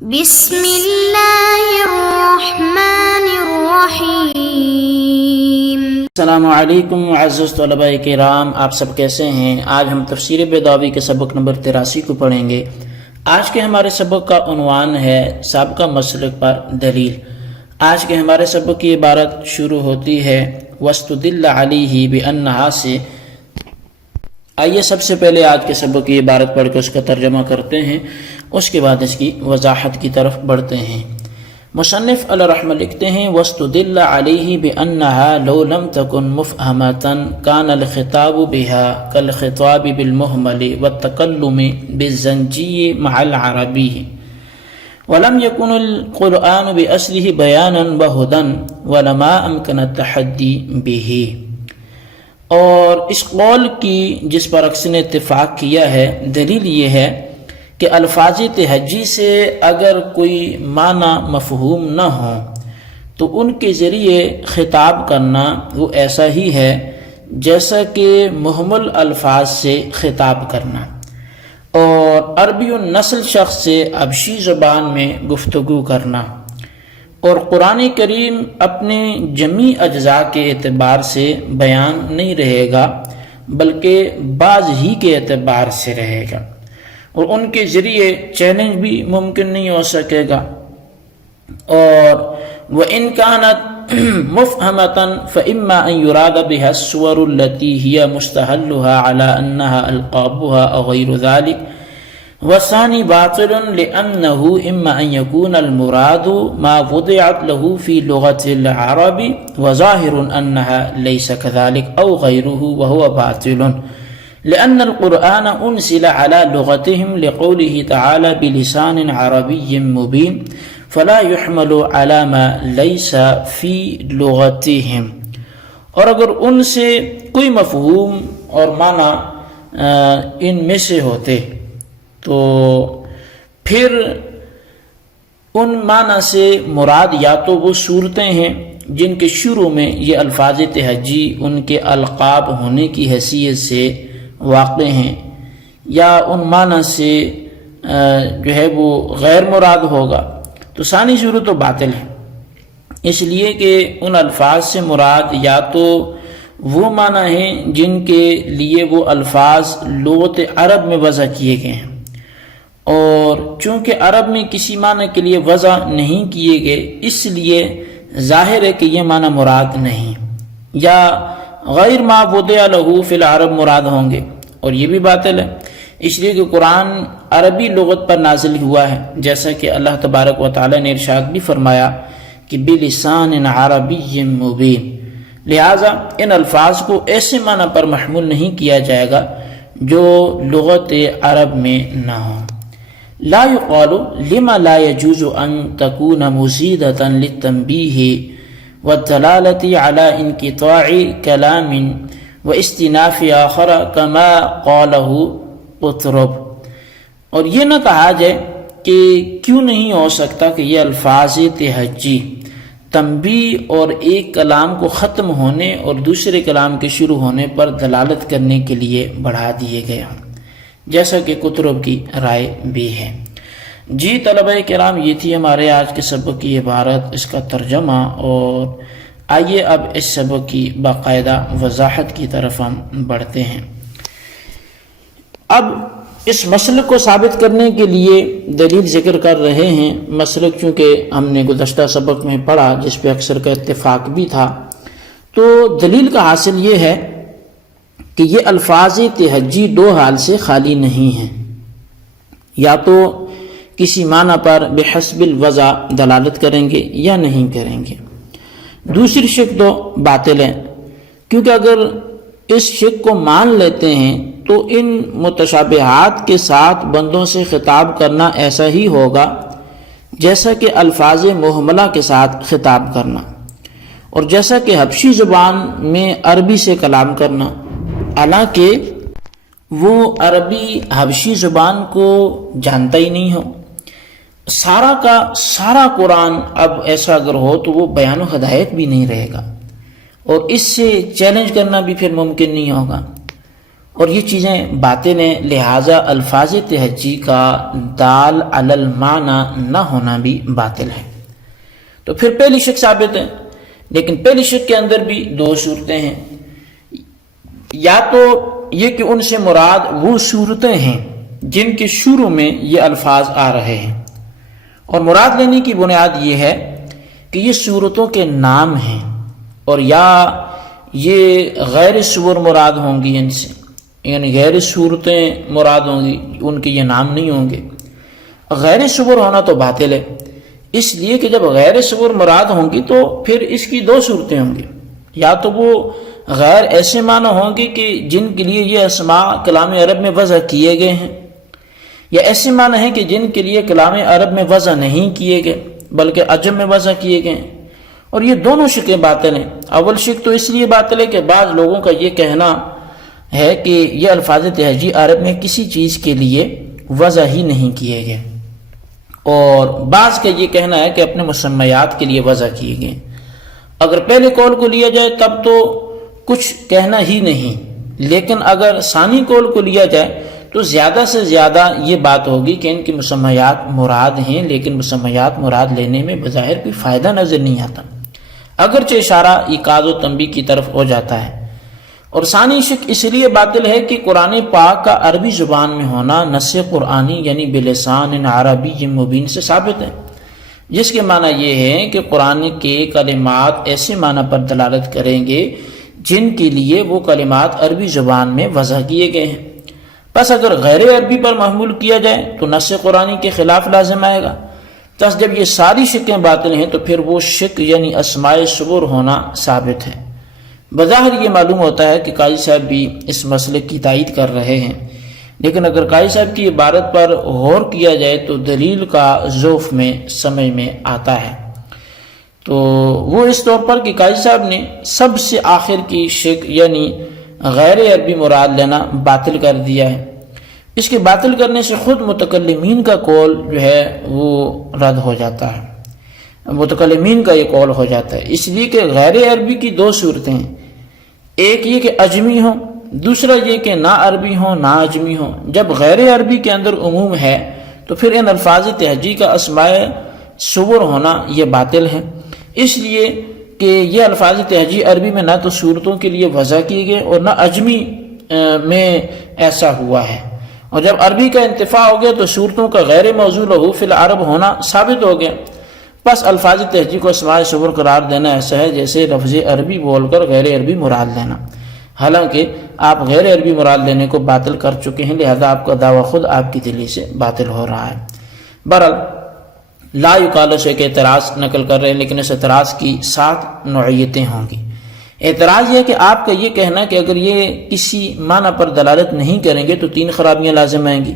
بسم اللہ الرحمن الرحیم۔ السلام علیکم معزز طلباء کرام، آپ سب کیسے ہیں؟ آج ہم تفسیر بیضاوی کے سبق نمبر 83 کو پڑھیں گے۔ آج کے ہمارے سبق کا عنوان ہے سابقہ مسلک پر دلیل۔ آج کے ہمارے سبق کی عبارت شروع ہوتی ہے وَاسْتُدِلَّ عَلَيْهِ بِأَنَّهَا سے۔ آئیے سب سے پہلے آج کے سبق کی عبارت پڑھ کے اس کا ترجمہ کرتے ہیں، اس کے بعد اس کی وضاحت کی طرف بڑھتے ہیں۔ مصنف علیہ رحمہ لکھتے ہیں وَاسْتُدِلَّ عَلَيْهِ بِأَنَّهَا لَوْ لَمْ تَكُنْ مُفْهَمَةً كَانَ الْخِطَابُ بِهَا كَالْخِطَابِ بِالْمُهْمَلِ وَالتَّكَلُّمِ بِالزَّنْجِيِّ مَعَ الْعَرَبِيِّ وَلَمْ يَكُنِ الْقُرْآنُ بِأَصْلِهِ بَيَانًا وَهُدًى وَلَمَا أَمْكَنَ التَّحَدِّي بِهِ۔ اور اس قول کی جس پر اکثر نے اتفاق کیا ہے، دلیل یہ ہے کہ الفاظ تہجی سے اگر کوئی معنی مفہوم نہ ہو تو ان کے ذریعے خطاب کرنا وہ ایسا ہی ہے جیسا کہ مہمل الفاظ سے خطاب کرنا، اور عربی النسل شخص سے حبشی زبان میں گفتگو کرنا، اور قرآن کریم اپنے جمیع اجزاء کے اعتبار سے بیان نہیں رہے گا بلکہ بعض ہی کے اعتبار سے رہے گا، اور ان کے ذریعے چیلنج بھی ممکن نہیں ہو سکے گا۔ اور وَإِن كَانَتْ مُفْهَمَةً فَإِمَّا أَن يُرَادَ بِهَا الصُّوَرُ الَّتِي هِيَ مُسْتَحَلُّهَا عَلَى أَنَّهَا أَلْقَابُهَا أَوْ غَيْرُ ذَلِكَ وَالثَّانِي بَاطِلٌ لِأَنَّهُ إِمَّا أَن يَكُونَ الْمُرَادُ مَا وُضِعَتْ لَهُ فِي لُغَةِ الْعَرَبِ وَظَاهِرٌ أَنَّهَا لَيْسَ كَذَلِكَ أَوْ غَيْرُهُ وَهُوَ بَاطِلٌ لأن القرآن أنزل على لغتهم لقوله تعالى بلسان عربي مبين فلا يحمل على ما ليس في لغتهم۔ اور اگر ان سے کوئی مفہوم اور معنی ان میں سے ہوتے تو پھر ان معنی سے مراد یا تو وہ صورتیں ہیں جن کے شروع میں یہ الفاظ تہجی ان کے القاب ہونے کی حیثیت سے واقع ہیں، یا ان معنی سے جو ہے وہ غیر مراد ہوگا، تو ثانی صورت تو باطل ہے، اس لیے کہ ان الفاظ سے مراد یا تو وہ معنی ہیں جن کے لیے وہ الفاظ لغت عرب میں وضع کیے گئے ہیں، اور چونکہ عرب میں کسی معنی کے لیے وضع نہیں کیے گئے اس لیے ظاہر ہے کہ یہ معنی مراد نہیں، یا غیر ما وضع لہ فی العرب مراد ہوں گے، اور یہ بھی باطل ہے، اس لیے کہ قرآن عربی لغت پر نازل ہوا ہے، جیسا کہ اللہ تبارک و تعالی نے ارشاد بھی فرمایا کہ بلسان عربی مبین، لہذا ان الفاظ کو ایسے معنی پر محمول نہیں کیا جائے گا جو لغت عرب میں نہ ہو۔ لا يقال لما لا يجوز ان تكون مزیدۃ للتنبیہ والدلالة على انقطاع كلام واستئناف آخر كما قاله قطرب۔ اور یہ نہ کہا جائے کہ کیوں نہیں ہو سکتا کہ یہ الفاظ تہجی تنبیہ اور ایک کلام کو ختم ہونے اور دوسرے کلام کے شروع ہونے پر دلالت کرنے کے لیے بڑھا دیے گئے ہوں، جیسا کہ قطرب کی رائے بھی ہے۔ جی طلبہ کرام، یہ تھی ہمارے آج کے سبق کی عبارت، اس کا ترجمہ، اور آئیے اب اس سبق کی باقاعدہ وضاحت کی طرف ہم بڑھتے ہیں۔ اب اس مسلک کو ثابت کرنے کے لیے دلیل ذکر کر رہے ہیں۔ مسلک چونکہ ہم نے گزشتہ سبق میں پڑھا جس پہ اکثر کا اتفاق بھی تھا، تو دلیل کا حاصل یہ ہے کہ یہ الفاظ تہجی دو حال سے خالی نہیں ہیں، یا تو کسی معنی پر بحسب الوضع دلالت کریں گے یا نہیں کریں گے۔ دوسری شک تو باطل ہے، کیونکہ اگر اس شک کو مان لیتے ہیں تو ان متشابہات کے ساتھ بندوں سے خطاب کرنا ایسا ہی ہوگا جیسا کہ الفاظ محملہ کے ساتھ خطاب کرنا، اور جیسا کہ حبشی زبان میں عربی سے کلام کرنا، حالانکہ وہ عربی حبشی زبان کو جانتا ہی نہیں ہو۔ سارا کا سارا قرآن اب ایسا اگر ہو تو وہ بیان و ہدایت بھی نہیں رہے گا، اور اس سے چیلنج کرنا بھی پھر ممکن نہیں ہوگا۔ اور یہ چیزیں باطل ہیں، لہٰذا الفاظ تہجی کا دال علی المعنی نہ ہونا بھی باطل ہے۔ تو پھر پہلی شک ثابت ہے، لیکن پہلی شک کے اندر بھی دو صورتیں ہیں، یا تو یہ کہ ان سے مراد وہ صورتیں ہیں جن کے شروع میں یہ الفاظ آ رہے ہیں، اور مراد لینے کی بنیاد یہ ہے کہ یہ صورتوں کے نام ہیں، اور یا یہ غیر صور مراد ہوں گی ان سے، یعنی غیر صورتیں مراد ہوں گی، ان کے یہ نام نہیں ہوں گے۔ غیر صور ہونا تو باطل ہے، اس لیے کہ جب غیر صور مراد ہوں گی تو پھر اس کی دو صورتیں ہوں گی، یا تو وہ غیر ایسے معنی ہوں گے کہ جن کے لیے یہ اسماء کلام عرب میں وضع کیے گئے ہیں، یا ایسے معنی ہیں کہ جن کے لیے کلام عرب میں وضع نہیں کیے گئے بلکہ عجم میں وضع کیے گئے ہیں، اور یہ دونوں شکیں باطل ہیں۔ اول شک تو اس لیے باطل ہے کہ بعض لوگوں کا یہ کہنا ہے کہ یہ الفاظ تہجی عرب میں کسی چیز کے لیے وضع ہی نہیں کیے گئے، اور بعض کا یہ کہنا ہے کہ اپنے مسمیات کے لیے وضع کیے گئے۔ اگر پہلے قول کو لیا جائے تب تو کچھ کہنا ہی نہیں، لیکن اگر ثانی قول کو لیا جائے تو زیادہ سے زیادہ یہ بات ہوگی کہ ان کی مسمیات مراد ہیں، لیکن مسمیات مراد لینے میں بظاہر کوئی فائدہ نظر نہیں آتا، اگرچہ اشارہ ایقاظ و تنبیہ کی طرف ہو جاتا ہے۔ اور ثانی شک اس لیے باطل ہے کہ قرآن پاک کا عربی زبان میں ہونا نص قرآنی یعنی بلسان عربی مبین سے ثابت ہے، جس کے معنی یہ ہے کہ قرآن کے کلمات ایسے معنی پر دلالت کریں گے جن کے لیے وہ کلمات عربی زبان میں وضع کیے گئے ہیں۔ پس اگر غیر عربی پر محمول کیا جائے تو نص قرآنی کے خلاف لازم آئے گا۔ پس جب یہ ساری شکیں باطل ہیں تو پھر وہ شک یعنی اسماء صور ہونا ثابت ہے۔ بظاہر یہ معلوم ہوتا ہے کہ قاضی صاحب بھی اس مسئلے کی تائید کر رہے ہیں، لیکن اگر قاضی صاحب کی عبارت پر غور کیا جائے تو دلیل کا ذوف میں سمجھ میں آتا ہے۔ تو وہ اس طور پر کہ قاضی صاحب نے سب سے آخر کی شک یعنی غیر عربی مراد لینا باطل کر دیا ہے۔ اس کے باطل کرنے سے خود متکلمین کا قول جو ہے وہ رد ہو جاتا ہے، متکلمین کا یہ قول ہو جاتا ہے، اس لیے کہ غیر عربی کی دو صورتیں ہیں، ایک یہ کہ عجمی ہوں، دوسرا یہ کہ نہ عربی ہوں نہ عجمی ہوں۔ جب غیر عربی کے اندر عموم ہے تو پھر ان الفاظ تہجی کا اسماء صور ہونا یہ باطل ہے، اس لیے کہ یہ الفاظ تہجی عربی میں نہ تو صورتوں کے لیے وضع کیے گئے اور نہ عجمی میں ایسا ہوا ہے، اور جب عربی کا انتفاع ہو گیا تو صورتوں کا غیر موضوع لہو فی العرب ہونا ثابت ہو گیا۔ بس الفاظ تہجی کو اسماء صور قرار دینا ایسا ہے جیسے لفظ عربی بول کر غیر عربی مراد لینا، حالانکہ آپ غیر عربی مراد لینے کو باطل کر چکے ہیں، لہذا آپ کا دعویٰ خود آپ کی دلی سے باطل ہو رہا ہے۔ بہرحال لا یقال سے ایک اعتراض نقل کر رہے ہیں، لیکن اس اعتراض کی 7 نوعیتیں ہوں گی۔ اعتراض یہ کہ آپ کا یہ کہنا کہ اگر یہ کسی معنی پر دلالت نہیں کریں گے تو 3 خرابیاں لازم آئیں گی،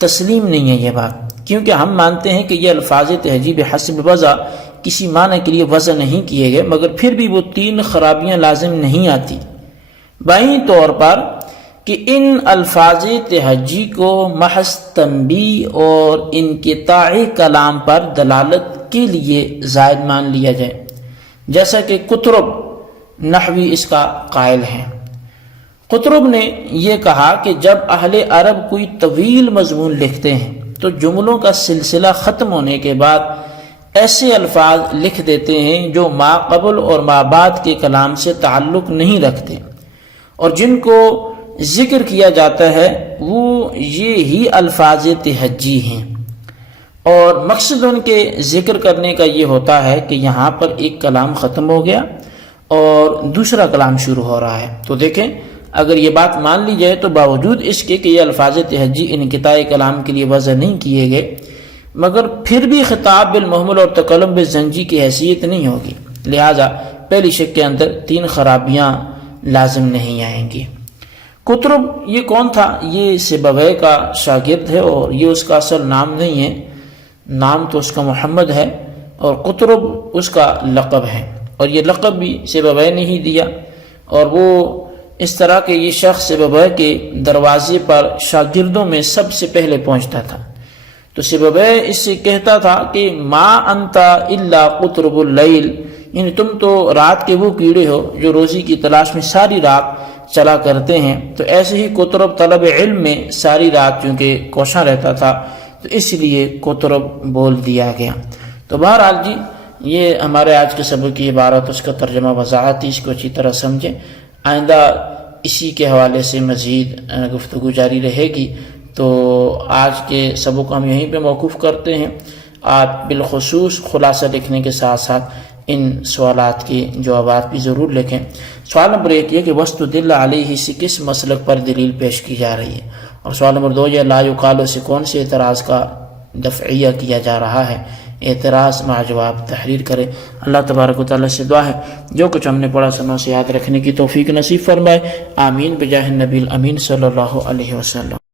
تسلیم نہیں ہے یہ بات، کیونکہ ہم مانتے ہیں کہ یہ الفاظ تہجی بحسب وضع کسی معنی کے لیے وضع نہیں کیے گئے، مگر پھر بھی وہ 3 خرابیاں لازم نہیں آتی۔ بائیں طور پر کہ ان الفاظ تہجی کو محض تنبیہ اور انقطاع کلام پر دلالت کے لیے زائد مان لیا جائے، جیسا کہ قطرب نحوی اس کا قائل ہیں۔ قطرب نے یہ کہا کہ جب اہل عرب کوئی طویل مضمون لکھتے ہیں تو جملوں کا سلسلہ ختم ہونے کے بعد ایسے الفاظ لکھ دیتے ہیں جو ما قبل اور ما بعد کے کلام سے تعلق نہیں رکھتے، اور جن کو ذکر کیا جاتا ہے وہ یہی الفاظ تہجی ہیں، اور مقصد ان کے ذکر کرنے کا یہ ہوتا ہے کہ یہاں پر ایک کلام ختم ہو گیا اور دوسرا کلام شروع ہو رہا ہے۔ تو دیکھیں اگر یہ بات مان لی جائے تو باوجود اس کے کہ یہ الفاظ تہجی انقطاع کلام کے لیے وضع نہیں کیے گئے، مگر پھر بھی خطاب بالمحمل اور تکلم بالزنجی کی حیثیت نہیں ہوگی، لہذا پہلی شک کے اندر 3 خرابیاں لازم نہیں آئیں گی۔ قطرب یہ کون تھا؟ یہ سیبویہ کا شاگرد ہے، اور یہ اس کا اصل نام نہیں ہے، نام تو اس کا محمد ہے، اور قطرب اس کا لقب ہے، اور یہ لقب بھی سیبویہ نے ہی دیا، اور وہ اس طرح کہ یہ شخص سیبویہ کے دروازے پر شاگردوں میں سب سے پہلے پہنچتا تھا، تو سیبویہ اس سے کہتا تھا کہ ما انت الا قطرب اللیل، یعنی تم تو رات کے وہ کیڑے ہو جو روزی کی تلاش میں ساری رات چلا کرتے ہیں، تو ایسے ہی قطرب طلب علم میں ساری رات چونکہ کوشاں رہتا تھا تو اس لیے قطرب بول دیا گیا۔ تو بہرحال جی یہ ہمارے آج کے سبق کی عبارت، اس کا ترجمہ وضاحت تھی، اس کو اچھی طرح سمجھیں۔ آئندہ اسی کے حوالے سے مزید گفتگو جاری رہے گی۔ تو آج کے سبق ہم یہیں پہ موقوف کرتے ہیں۔ آپ بالخصوص خلاصہ لکھنے کے ساتھ ساتھ ان سوالات کے جوابات بھی ضرور لکھیں۔ سوال نمبر 1 یہ کہ وَاسْتُدِلَّ عَلَيْهِ سے کس مسلک پر دلیل پیش کی جا رہی ہے، اور سوال نمبر 2 یہ لا یقال سے کون سے اعتراض کا دفعیہ کیا جا رہا ہے۔ اعتراض مع جواب تحریر کرے۔ اللہ تبارک و تعالیٰ سے دعا ہے جو کچھ ہم نے پڑھا سنا سے یاد رکھنے کی توفیق نصیب فرمائے۔ آمین بجاہ النبی الامین صلی اللہ علیہ وسلم۔